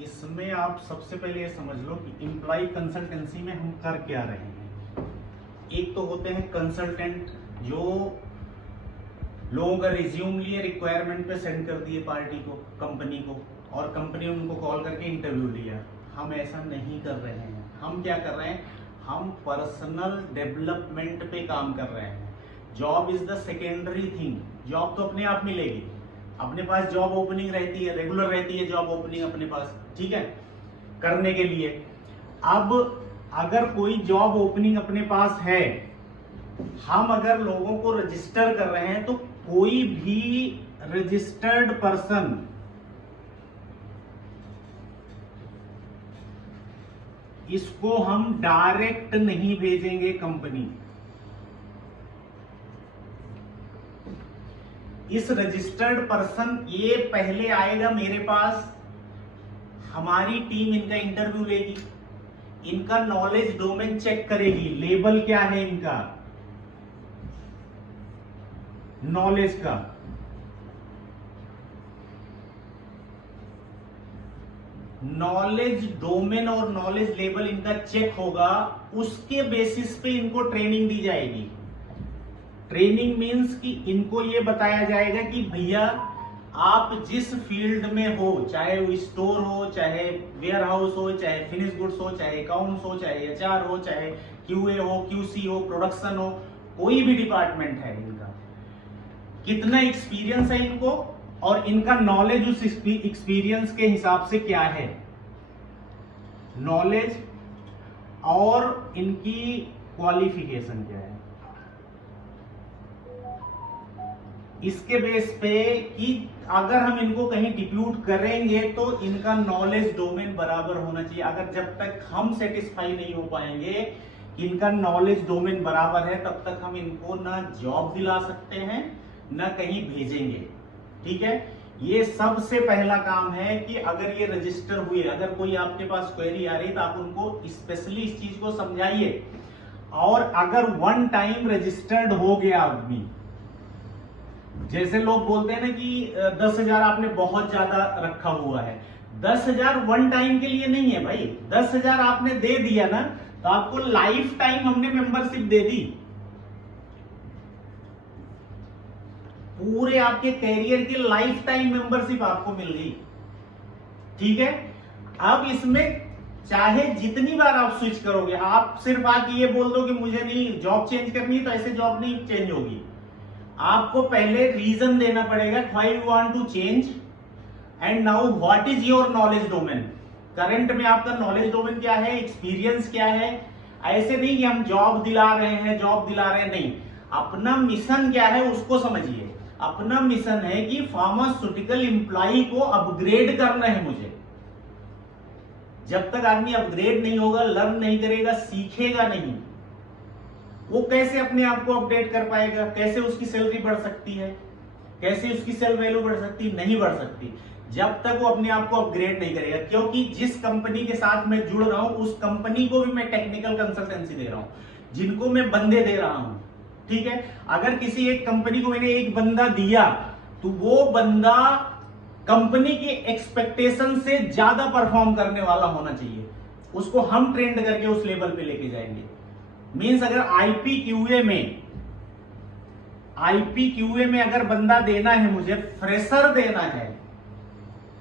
इसमें आप सबसे पहले ये समझ लो कि एम्प्लॉय कंसल्टेंसी में हम कर क्या रहे हैं। एक तो होते हैं कंसल्टेंट जो लोगों का रिज्यूम लिए रिक्वायरमेंट पे सेंड कर दिए पार्टी को, कंपनी को, और कंपनी ने उनको कॉल करके इंटरव्यू लिया। हम ऐसा नहीं कर रहे हैं। हम क्या कर रहे हैं, हम पर्सनल डेवलपमेंट पे काम कर रहे हैं। Job is the secondary thing. Job तो अपने आप मिलेगी, अपने पास जॉब ओपनिंग रहती है, रेगुलर रहती है जॉब ओपनिंग अपने पास, ठीक है, करने के लिए। अब अगर कोई जॉब ओपनिंग अपने पास है, हम अगर लोगों को रजिस्टर कर रहे हैं, तो कोई भी रजिस्टर्ड पर्सन इसको हम डायरेक्ट नहीं भेजेंगे कंपनी। इस रजिस्टर्ड पर्सन ये पहले आएगा मेरे पास, हमारी टीम इनका इंटरव्यू लेगी, इनका नॉलेज डोमेन चेक करेगी, लेवल क्या है इनका नॉलेज का, नॉलेज डोमेन और नॉलेज लेवल इनका चेक होगा। उसके बेसिस पे इनको ट्रेनिंग दी जाएगी। ट्रेनिंग मींस कि इनको ये बताया जाएगा कि भैया आप जिस फील्ड में हो, चाहे वो स्टोर हो, चाहे वेयर हाउस हो, चाहे फिनिश गुड्स हो, चाहे अकाउंट्स हो, चाहे एचआर हो, चाहे क्यूए हो, क्यूसी हो, प्रोडक्शन हो, कोई भी डिपार्टमेंट है, इनका कितना एक्सपीरियंस है इनको, और इनका नॉलेज उस एक्सपीरियंस के हिसाब से क्या है नॉलेज, और इनकी क्वालिफिकेशन क्या है। इसके बेस पे कि अगर हम इनको कहीं डिप्यूट करेंगे तो इनका नॉलेज डोमेन बराबर होना चाहिए। अगर जब तक हम सेटिस्फाई नहीं हो पाएंगे कि इनका नॉलेज डोमेन बराबर है, तब तक हम इनको ना जॉब दिला सकते हैं ना कहीं भेजेंगे, ठीक है। ये सबसे पहला काम है कि अगर ये रजिस्टर हुए, अगर कोई आपके पास क्वेरी आ रही तो आप उनको स्पेशली इस चीज को समझाइए। और अगर वन टाइम रजिस्टर्ड हो गया आदमी, जैसे लोग बोलते हैं ना कि 10,000 आपने बहुत ज्यादा रखा हुआ है, 10,000 वन टाइम के लिए नहीं है भाई। 10,000 आपने दे दिया ना, तो आपको लाइफ टाइम हमने मेंबरशिप दे दी, पूरे आपके कैरियर की लाइफ टाइम मेंबरशिप आपको मिल गई, ठीक है। अब इसमें चाहे जितनी बार आप स्विच करोगे, आप सिर्फ आके ये बोल दो कि मुझे नहीं जॉब चेंज करनी है, तो ऐसे जॉब नहीं चेंज होगी। आपको पहले रीजन देना पड़ेगा, why you want to change, and now what is your knowledge domain. Current में आपका नॉलेज डोमेन क्या है, एक्सपीरियंस क्या है। ऐसे नहीं कि हम जॉब दिला रहे हैं, जॉब दिला रहे हैं, नहीं। अपना मिशन क्या है उसको समझिए। अपना मिशन है कि फार्मास्यूटिकल एम्प्लॉय को अपग्रेड करना है मुझे। जब तक आदमी अपग्रेड नहीं होगा, लर्न नहीं करेगा, सीखेगा नहीं, वो कैसे अपने आप को अपडेट कर पाएगा, कैसे उसकी सैलरी बढ़ सकती है, कैसे उसकी सेल्फ वैल्यू बढ़ सकती, नहीं बढ़ सकती जब तक वो अपने आप को अपग्रेड नहीं करेगा। क्योंकि जिस कंपनी के साथ मैं जुड़ रहा हूं, उस कंपनी को भी मैं टेक्निकल कंसल्टेंसी दे रहा हूं, जिनको मैं बंदे दे रहा हूं, ठीक है। अगर किसी एक कंपनी को मैंने एक बंदा दिया, तो वो बंदा कंपनी की एक्सपेक्टेशन से ज्यादा परफॉर्म करने वाला होना चाहिए। उसको हम ट्रेंड करके उस लेवल पे लेके जाएंगे। मींस अगर आईपीक्यूए में अगर बंदा देना है, मुझे फ्रेशर देना है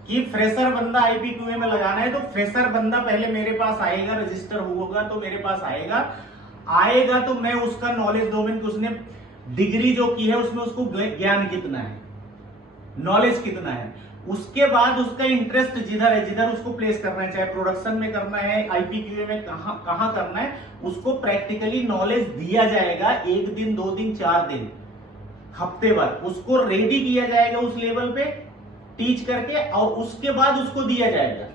कि फ्रेशर बंदा आईपीक्यूए में लगाना है, तो फ्रेशर बंदा पहले मेरे पास आएगा, रजिस्टर होगा तो मेरे पास आएगा तो मैं उसका नॉलेज डोमेन, उसने डिग्री जो की है उसमें उसको ज्ञान कितना है, नॉलेज कितना है, उसके बाद उसका इंटरेस्ट जिधर है, जिधर उसको प्लेस करना है, चाहे प्रोडक्शन में करना है, आईपीक्यूए में कहां करना है, उसको प्रैक्टिकली नॉलेज दिया जाएगा। 1 दिन 2 दिन 4 दिन हफ्ते भर उसको रेडी किया जाएगा उस लेवल पे टीच करके, और उसके बाद उसको दिया जाएगा।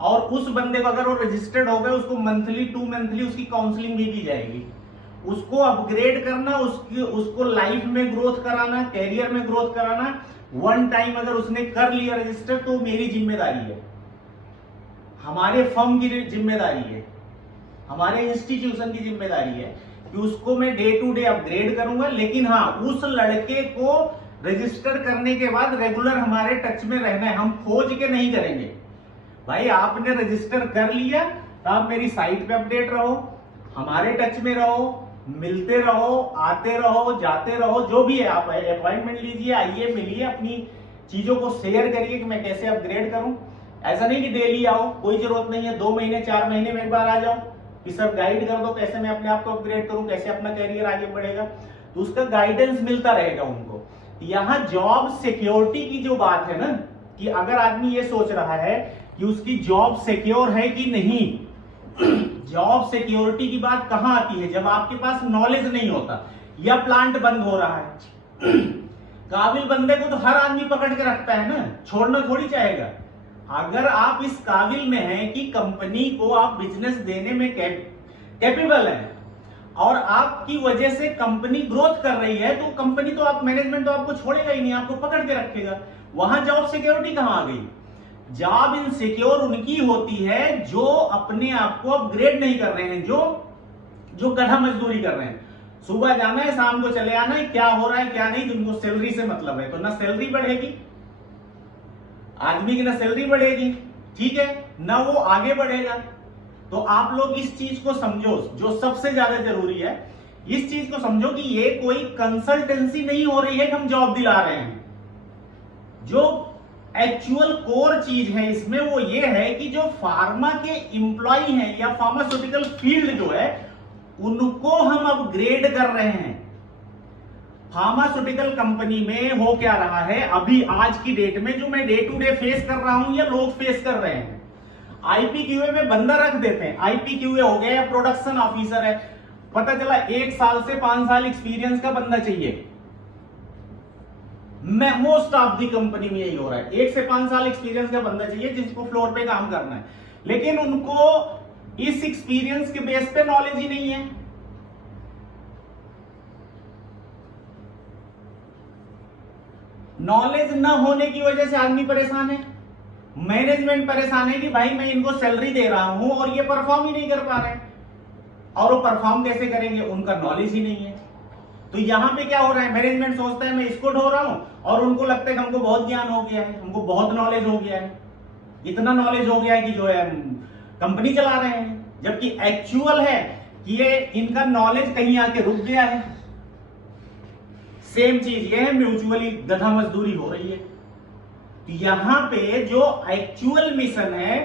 और उस बंदे को अगर वो रजिस्टर्ड हो गया, उसको मंथली 2 मंथली उसकी काउंसलिंग भी की जाएगी। उसको अपग्रेड करना, उसको लाइफ में ग्रोथ कराना, कैरियर में ग्रोथ कराना। वन टाइम अगर उसने कर लिया रजिस्टर, तो मेरी जिम्मेदारी है, हमारे फर्म की जिम्मेदारी है, हमारे इंस्टीट्यूशन की जिम्मेदारी है कि उसको मैं डे टू डे अपग्रेड करूंगा। लेकिन हाँ, उस लड़के को रजिस्टर करने के बाद रेगुलर हमारे टच में रहना है। हम खोज के नहीं करेंगे, भाई आपने रजिस्टर कर लिया तो आप मेरी साइट पे अपडेट रहो, हमारे टच में रहो, मिलते रहो, आते रहो, जाते रहो, जो भी है आप अपॉइंटमेंट लीजिए, आइए मिलिए, अपनी चीजों को शेयर करिए कि मैं कैसे अपग्रेड करूं। ऐसा नहीं कि डेली आओ, कोई जरूरत नहीं है, 2 महीने 4 महीने में एक बार आ जाओ कि सर गाइड कर दो कैसे मैं अपने आप को अपग्रेड करूं, कैसे अपना कैरियर आगे बढ़ेगा, तो उसका गाइडेंस मिलता रहेगा उनको। यहाँ जॉब सिक्योरिटी की जो बात है ना, कि अगर आदमी ये सोच रहा है कि उसकी जॉब सिक्योर है कि नहीं, जॉब सिक्योरिटी की बात कहां आती है, जब आपके पास नॉलेज नहीं होता या प्लांट बंद हो रहा है। काबिल बंदे को तो हर आदमी पकड़ के रखता है ना, छोड़ना थोड़ी चाहेगा। अगर आप इस काबिल में हैं कि कंपनी को आप बिजनेस देने में कैपेबल हैं और आपकी वजह से कंपनी ग्रोथ कर रही है, तो कंपनी तो आप मैनेजमेंट तो आपको छोड़ेगा ही नहीं, आपको पकड़ के रखेगा। वहां जॉब सिक्योरिटी कहां आ गई? जॉब इनसिक्योर उनकी होती है जो अपने आप को अपग्रेड नहीं कर रहे हैं, जो गधा मजदूरी कर रहे हैं। सुबह जाना है, शाम को चले आना है, क्या हो रहा है क्या नहीं, जिनको सैलरी से मतलब है, तो ना सैलरी बढ़ेगी आदमी की, ना सैलरी बढ़ेगी, ठीक है, ना वो आगे बढ़ेगा। तो आप लोग इस चीज को समझो, जो सबसे ज्यादा जरूरी है, इस चीज को समझो कि ये कोई कंसल्टेंसी नहीं हो रही है कि हम जॉब दिला रहे हैं। जो एक्चुअल कोर चीज है इसमें वो ये है कि जो फार्मा के एम्प्लॉय हैं या फार्मास्यूटिकल फील्ड जो है, उनको हम अपग्रेड कर रहे हैं। फार्मास्यूटिकल कंपनी में हो क्या रहा है अभी आज की डेट में, जो मैं डे टू डे फेस कर रहा हूं या लोग फेस कर रहे हैं, आईपीक्यूए में बंदा रख देते हैं, आईपीक्यूए हो गया या प्रोडक्शन ऑफिसर है, पता चला 1 साल से 5 साल एक्सपीरियंस का बंदा चाहिए। मोस्ट ऑफ दी कंपनी में यही हो रहा है, 1 से 5 साल एक्सपीरियंस का बंदा चाहिए जिसको फ्लोर पे काम करना है, लेकिन उनको इस एक्सपीरियंस के बेस पे नॉलेज ही नहीं है। नॉलेज न होने की वजह से आदमी परेशान है, मैनेजमेंट परेशान है कि भाई मैं इनको सैलरी दे रहा हूं और ये परफॉर्म ही नहीं कर पा रहे हैं। और वो परफॉर्म कैसे करेंगे, उनका नॉलेज ही नहीं है। तो यहां पे क्या हो रहा है, मैनेजमेंट सोचता है मैं इसको ढो रहा हूं और उनको लगता है कि हमको बहुत ज्ञान हो गया है, हमको बहुत नॉलेज हो गया है, इतना नॉलेज हो गया है कि जो है कंपनी चला रहे हैं, जबकि एक्चुअल है कि ये इनका नॉलेज कहीं आके रुक गया है। सेम चीज ये है, म्यूचुअली गधा मजदूरी हो रही है। तो यहां पे जो एक्चुअल मिशन है,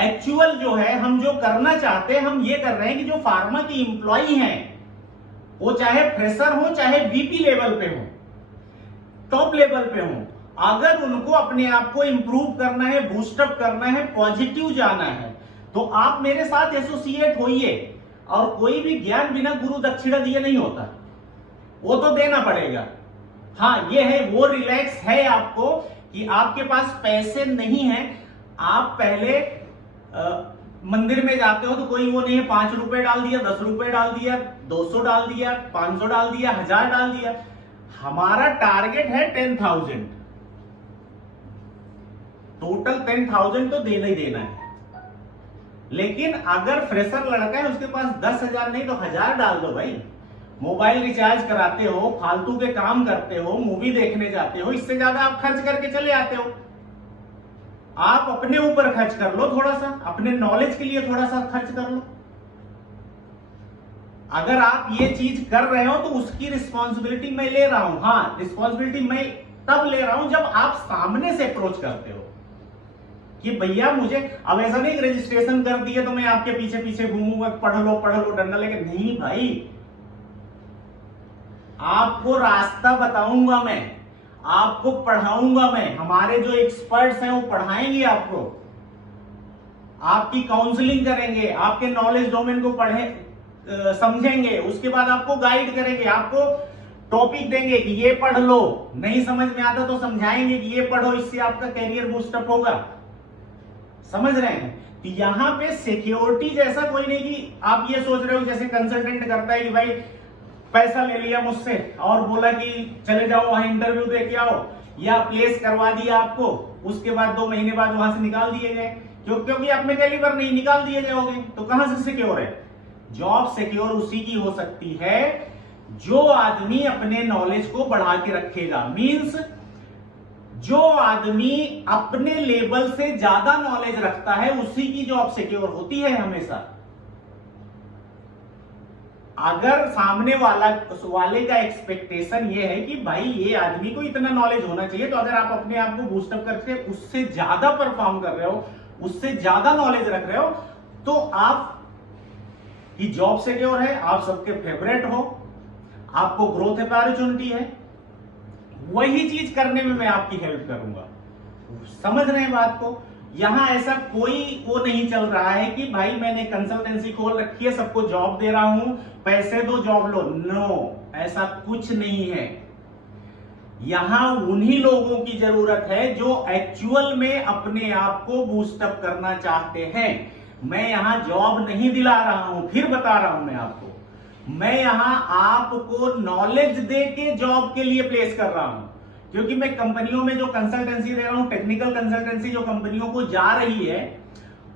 एक्चुअल जो है हम जो करना चाहते हैं, हम ये कर रहे हैं कि जो फार्मा की एम्प्लॉय हैं, वो चाहे फ्रेशर हो चाहे वीपी लेवल पे हो, टॉप लेवल पे हो, अगर उनको अपने आप को इंप्रूव करना है, बूस्टअप करना है, पॉजिटिव जाना है, तो आप मेरे साथ एसोसिएट होइए। और कोई भी ज्ञान बिना गुरु दक्षिणा दिए नहीं होता, वो तो देना पड़ेगा। हाँ ये है, वो रिलैक्स है आपको कि आपके पास पैसे नहीं है, आप पहले मंदिर में जाते हो तो कोई वो नहीं है 5 रुपए डाल दिया, 10 रुपए डाल दिया, 200 डाल दिया, 500 डाल दिया, 1000 डाल दिया। हमारा टारगेट है 10,000, टोटल 10,000 तो देना ही देना है। लेकिन अगर फ्रेशर लड़का है उसके पास 10,000 नहीं तो 1000 डाल दो भाई। मोबाइल रिचार्ज कराते हो, फालतू के काम करते हो, मूवी देखने जाते हो, इससे ज्यादा आप खर्च करके चले आते हो। आप अपने ऊपर खर्च कर लो, थोड़ा सा अपने नॉलेज के लिए थोड़ा सा खर्च कर लो। अगर आप ये चीज कर रहे हो तो उसकी रिस्पॉन्सिबिलिटी मैं ले रहा हूं। हाँ, रिस्पॉन्सिबिलिटी मैं तब ले रहा हूं जब आप सामने से अप्रोच करते हो कि भैया मुझे, अब ऐसा नहीं रजिस्ट्रेशन कर दिए तो मैं आपके पीछे पीछे घूमूंगा, पढ़ लो डंडा लेके, नहीं भाई, आपको रास्ता बताऊंगा मैं, आपको पढ़ाऊंगा मैं, हमारे जो एक्सपर्ट्स हैं वो पढ़ाएंगे आपको, आपकी काउंसलिंग करेंगे, आपके नॉलेज डोमेन को समझेंगे, उसके बाद आपको गाइड करेंगे, आपको टॉपिक देंगे कि ये पढ़ लो, नहीं समझ में आता तो समझाएंगे कि ये पढ़ो, इससे आपका कैरियर बूस्टअप होगा। समझ रहे हैं? तो यहां पे सिक्योरिटी जैसा कोई नहीं कि आप ये सोच रहे हो जैसे कंसल्टेंट करता है कि भाई पैसा ले लिया मुझसे और बोला कि चले जाओ वहां इंटरव्यू दे के आओ, या प्लेस करवा दिया आपको, उसके बाद 2 महीने बाद वहां से निकाल दिए गए, क्योंकि आप में कैलिबर नहीं, निकाल दिए जाओगे, तो कहां से सिक्योर है? जॉब सिक्योर उसी की हो सकती है जो आदमी अपने नॉलेज को बढ़ा के रखेगा। मींस जो आदमी अपने लेवल से ज्यादा नॉलेज रखता है उसी की जॉब सिक्योर होती है हमेशा। अगर सामने वाले का एक्सपेक्टेशन ये है कि भाई ये आदमी को इतना नॉलेज होना चाहिए, तो अगर आप अपने आप को बूस्टअप करके उससे ज्यादा परफॉर्म कर रहे हो, उससे ज्यादा नॉलेज रख रहे हो, तो आप की जॉब सिक्योर है, आप सबके फेवरेट हो, आपको ग्रोथ अपॉर्चुनिटी है। वही चीज करने में मैं आपकी हेल्प करूंगा। समझ रहे हैं बात को? यहां ऐसा कोई वो नहीं चल रहा है कि भाई मैंने कंसल्टेंसी खोल रखी है, सबको जॉब दे रहा हूं, पैसे दो जॉब लो। नो, ऐसा कुछ नहीं है। यहां उन्हीं लोगों की जरूरत है जो एक्चुअल में अपने आप को बूस्टअप करना चाहते हैं। मैं यहां जॉब नहीं दिला रहा हूं, फिर बता रहा हूं मैं आपको, मैं यहां आपको नॉलेज दे के जॉब के लिए प्लेस कर रहा हूं। क्योंकि मैं कंपनियों में जो कंसल्टेंसी दे रहा हूं, टेक्निकल कंसल्टेंसी जो कंपनियों को जा रही है,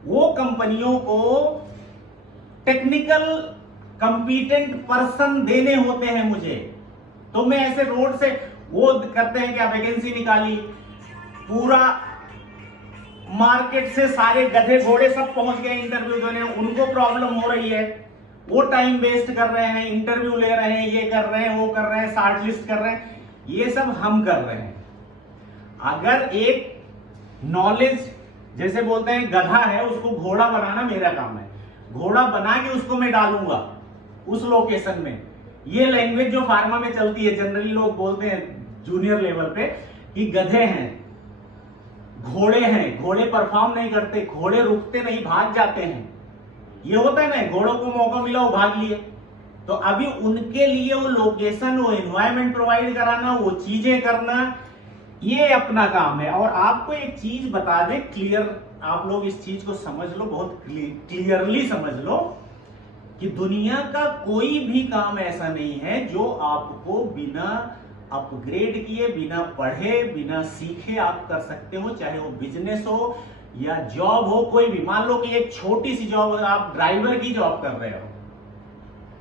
वो कंपनियों को टेक्निकल कंपीटेंट पर्सन देने होते हैं मुझे। तो मैं ऐसे रोड से वो करते हैं क्या, वैकेंसी निकाली, पूरा मार्केट से सारे गधे घोड़े सब पहुंच गए इंटरव्यू देने, उनको प्रॉब्लम हो रही है, वो टाइम वेस्ट कर रहे हैं, इंटरव्यू ले रहे हैं, ये कर रहे हैं, वो कर रहे हैं, शॉर्ट लिस्ट कर रहे हैं, ये सब हम कर रहे हैं। अगर एक नॉलेज, जैसे बोलते हैं गधा है, उसको घोड़ा बनाना मेरा काम है। घोड़ा बना के उसको मैं डालूंगा उस लोकेशन में। ये लैंग्वेज जो फार्मा में चलती है, जनरली लोग बोलते हैं जूनियर लेवल पे कि गधे हैं, घोड़े हैं, घोड़े परफॉर्म नहीं करते, घोड़े रुकते नहीं, भाग जाते हैं। ये होता है ना, घोड़ों को मौका मिला वो भाग लिए। तो अभी उनके लिए वो लोकेशन, वो एनवायरमेंट प्रोवाइड कराना, वो चीजें करना, ये अपना काम है। और आपको एक चीज बता दें क्लियर, आप लोग इस चीज को समझ लो, बहुत क्लियरली समझ लो कि दुनिया का कोई भी काम ऐसा नहीं है जो आपको बिना अपग्रेड किए, बिना पढ़े, बिना सीखे आप कर सकते हो। चाहे वो बिजनेस हो या जॉब हो, कोई भी। मान लो कि एक छोटी सी जॉब, आप ड्राइवर की जॉब कर रहे हो,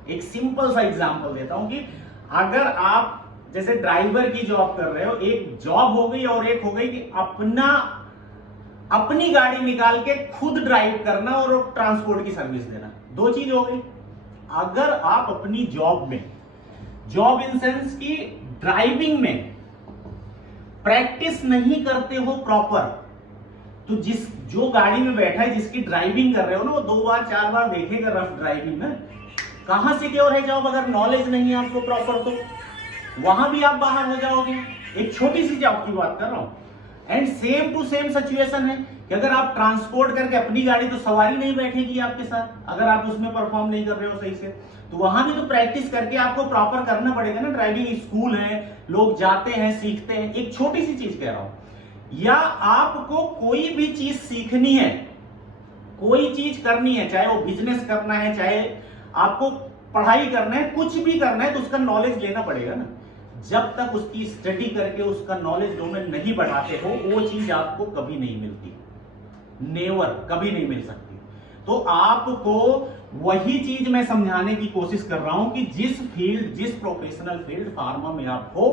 एक सिंपल सा एग्जांपल देता हूं कि अगर आप जैसे ड्राइवर की जॉब कर रहे हो, एक जॉब हो गई और एक हो गई कि अपनी गाड़ी निकाल के खुद ड्राइव करना और ट्रांसपोर्ट की सर्विस देना, दो चीज हो गई। अगर आप अपनी जॉब में, जॉब इन सेंस की ड्राइविंग में प्रैक्टिस नहीं करते हो प्रॉपर, तो जो गाड़ी में बैठा है, जिसकी ड्राइविंग कर रहे हो ना, वो 2 बार 4 बार देखेगा रफ ड्राइविंग में, कहां सिक्योर है जॉब? अगर नॉलेज नहीं है आपको प्रॉपर, तो वहां भी आप बाहर हो जाओगे। एक छोटी सी जॉब की बात कर रहा हूं। And same to same situation है कि अगर आप ट्रांसपोर्ट करके अपनी गाड़ी, तो सवारी नहीं बैठेगी आपके साथ अगर आप उसमें परफॉर्म नहीं कर रहे हो सही से। तो वहां भी तो प्रैक्टिस करके आपको प्रॉपर करना पड़ेगा ना। ड्राइविंग स्कूल है, लोग जाते हैं, सीखते हैं। एक छोटी सी चीज कह रहा हूं, या आपको कोई भी चीज सीखनी है, कोई चीज करनी है, चाहे वो बिजनेस करना है, चाहे आपको पढ़ाई करना है, कुछ भी करना है, तो उसका नॉलेज लेना पड़ेगा ना। जब तक उसकी स्टडी करके उसका नॉलेज डोमेन नहीं बढ़ाते हो, वो चीज आपको कभी नहीं मिलती, नेवर, कभी नहीं मिल सकती। तो आपको वही चीज मैं समझाने की कोशिश कर रहा हूं कि जिस प्रोफेशनल फील्ड फार्मा में आप हो,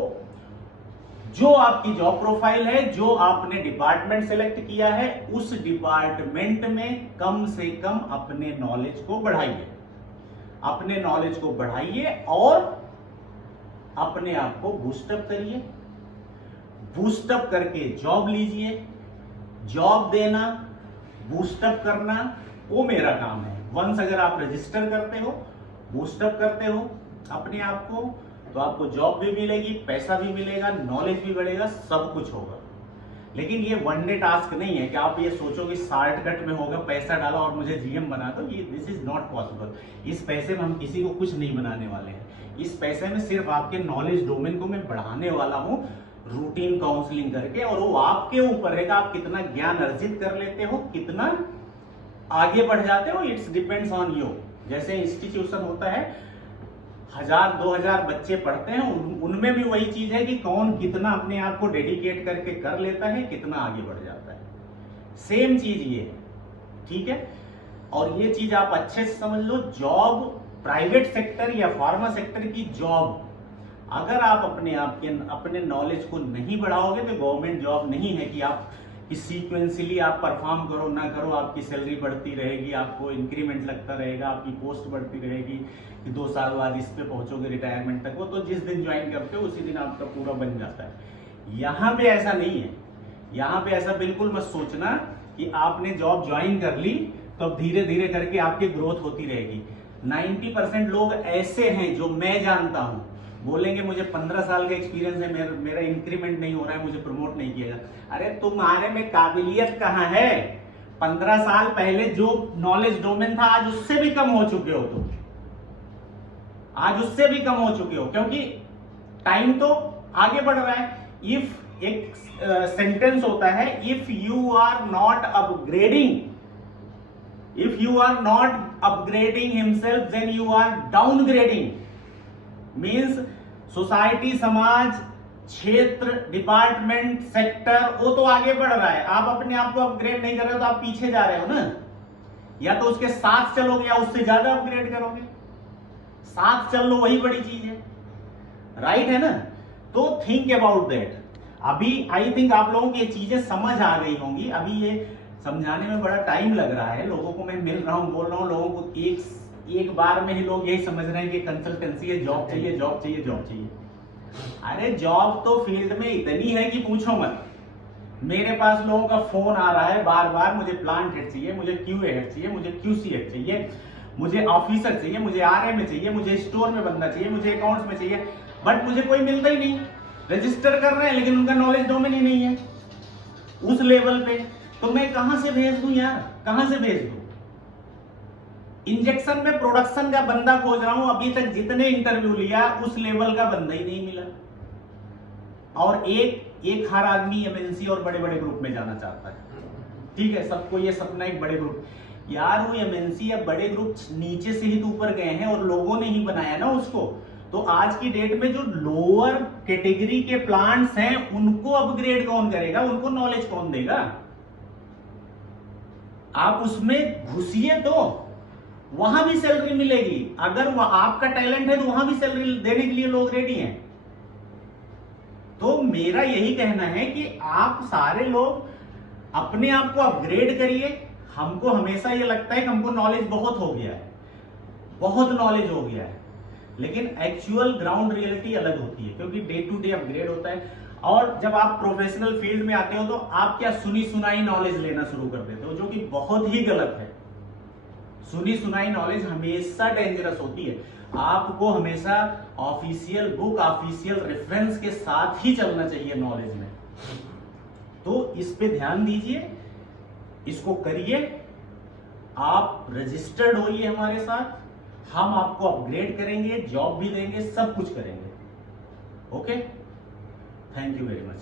जो आपकी जॉब प्रोफाइल है, जो आपने डिपार्टमेंट सेलेक्ट किया है, उस डिपार्टमेंट में कम से कम अपने नॉलेज को बढ़ाइए, अपने नॉलेज को बढ़ाइए और अपने आप को बूस्टअप करिए। बूस्टअप करके जॉब लीजिए। जॉब देना, बूस्टअप करना, वो मेरा काम है। वंस अगर आप रजिस्टर करते हो, बूस्टअप करते हो अपने आप को, तो आपको जॉब भी मिलेगी, पैसा भी मिलेगा, नॉलेज भी बढ़ेगा, सब कुछ होगा। लेकिन ये वन डे टास्क नहीं है कि आप ये सोचो कि शॉर्टकट में होगा, पैसा डालो और मुझे जीएम बना दो। ये दिस इज नॉट पॉसिबल। इस पैसे में हम किसी को कुछ नहीं बनाने वाले हैं। इस पैसे में सिर्फ आपके नॉलेज डोमेन को मैं बढ़ाने वाला हूं, रूटीन काउंसलिंग करके। और वो आपके ऊपर है कि आप कितना ज्ञान अर्जित कर लेते हो, कितना आगे बढ़ जाते हो। It's depends on you. जैसे इंस्टीट्यूशन होता है, 1000-2000 बच्चे पढ़ते हैं, उनमें भी वही चीज है कि कौन कितना अपने आप को डेडिकेट करके कर लेता है, कितना आगे बढ़ जाता है। सेम चीज ये है, ठीक है। और ये चीज आप अच्छे से समझ लो। जॉब, प्राइवेट सेक्टर या फार्मा सेक्टर की जॉब अगर आप अपने नॉलेज को नहीं बढ़ाओगे तो गवर्नमेंट जॉब नहीं है कि आप सीक्वेंसली आप परफॉर्म करो ना करो, आपकी सैलरी बढ़ती रहेगी, आपको इंक्रीमेंट लगता रहेगा, आपकी पोस्ट बढ़ती रहेगी कि 2 साल बाद इस पे पहुंचोगे रिटायरमेंट तक। वो तो जिस दिन ज्वाइन करते हो उसी दिन आपका पूरा बन जाता है। यहाँ पे ऐसा नहीं है। यहाँ पे ऐसा बिल्कुल मत सोचना कि आपने जॉब ज्वाइन कर ली तो अब धीरे धीरे करके आपकी ग्रोथ होती रहेगी। 90% लोग ऐसे हैं जो मैं जानता हूं, बोलेंगे मुझे 15 साल का एक्सपीरियंस है, मेरा इंक्रीमेंट नहीं हो रहा है, मुझे प्रमोट नहीं किया जाता। अरे तुम्हारे में काबिलियत कहाँ है? 15 साल पहले जो नॉलेज डोमेन था आज उससे भी कम हो चुके हो तुम, आज उससे भी कम हो चुके हो, क्योंकि टाइम तो आगे बढ़ रहा है। इफ एक सेंटेंस होता है, if you are not upgrading, if you are not upgrading himself then you are downgrading, means society, समाज, क्षेत्र, डिपार्टमेंट, सेक्टर वो तो आगे बढ़ रहा है, आप अपने आप को अपग्रेड नहीं कर रहे हो तो आप पीछे जा रहे हो ना। या तो उसके साथ चलोगे या उससे ज्यादा अपग्रेड करोगे। साथ चल लो वही बड़ी चीज है, राइट है ना। तो थिंक अबाउट दैट। अभी आई थिंक आप लोगों की ये चीजें समझ आ गई होंगी। अभी ये समझाने में बड़ा टाइम लग रहा है, लोगों को मैं मिल रहा हूं, बोल रहा हूं, लोगों को एक बार में ही लोग यही समझ रहे हैं कि कंसल्टेंसी है, जॉब चाहिए, जॉब चाहिए, जॉब चाहिए। अरे जॉब तो फील्ड में इतनी है कि पूछो मत। मेरे पास लोगों का फोन आ रहा है बार बार, मुझे प्लांट हेड चाहिए, मुझे क्यूए हेड चाहिए, मुझे क्यूसी हेड चाहिए, मुझे ऑफिसर चाहिए, मुझे आरए में चाहिए, मुझे स्टोर में बंदा चाहिए, मुझे अकाउंट्स में चाहिए, बट मुझे कोई मिलता ही नहीं। रजिस्टर कर रहे हैं लेकिन उनका नॉलेज डोमेन ही नहीं है उस लेवल पे, तो मैं कहां से भेज दूं यार, कहां से भेज दूं? इंजेक्शन में प्रोडक्शन का बंदा खोज रहा हूं, अभी तक जितने इंटरव्यू लिया उस लेवल का बंदा ही नहीं मिला। और एक हर आदमी एमएनसी और बड़े बड़े ग्रुप में जाना चाहता है, ठीक है, सबको ये सपना एक बड़े ग्रुप। यार वो एमएनसी या बड़े ग्रुप नीचे से ही तो ऊपर गए हैं और लोगों ने ही बनाया ना उसको। तो आज की डेट में जो लोअर कैटेगरी के प्लांट्स हैं उनको अपग्रेड कौन करेगा, उनको नॉलेज कौन देगा? आप उसमें घुसिए तो वहां भी सैलरी मिलेगी। अगर आपका टैलेंट है तो वहां भी सैलरी देने के लिए लोग रेडी हैं। तो मेरा यही कहना है कि आप सारे लोग अपने आप को अपग्रेड करिए। हमको हमेशा ये लगता है कि हमको नॉलेज बहुत हो गया है, बहुत नॉलेज हो गया है, लेकिन एक्चुअल ग्राउंड रियलिटी अलग होती है, क्योंकि डे टू डे अपग्रेड होता है। और जब आप प्रोफेशनल फील्ड में आते हो तो आप क्या सुनी सुनाई नॉलेज लेना शुरू कर देते हो, जो कि बहुत ही गलत है। सुनी सुनाई नॉलेज हमेशा डेंजरस होती है। आपको हमेशा ऑफिशियल बुक, ऑफिशियल रेफरेंस के साथ ही चलना चाहिए नॉलेज में। तो इस पे ध्यान दीजिए, इसको करिए, आप रजिस्टर्ड होइए हमारे साथ, हम आपको अपग्रेड करेंगे, जॉब भी देंगे, सब कुछ करेंगे। Okay, thank you very much.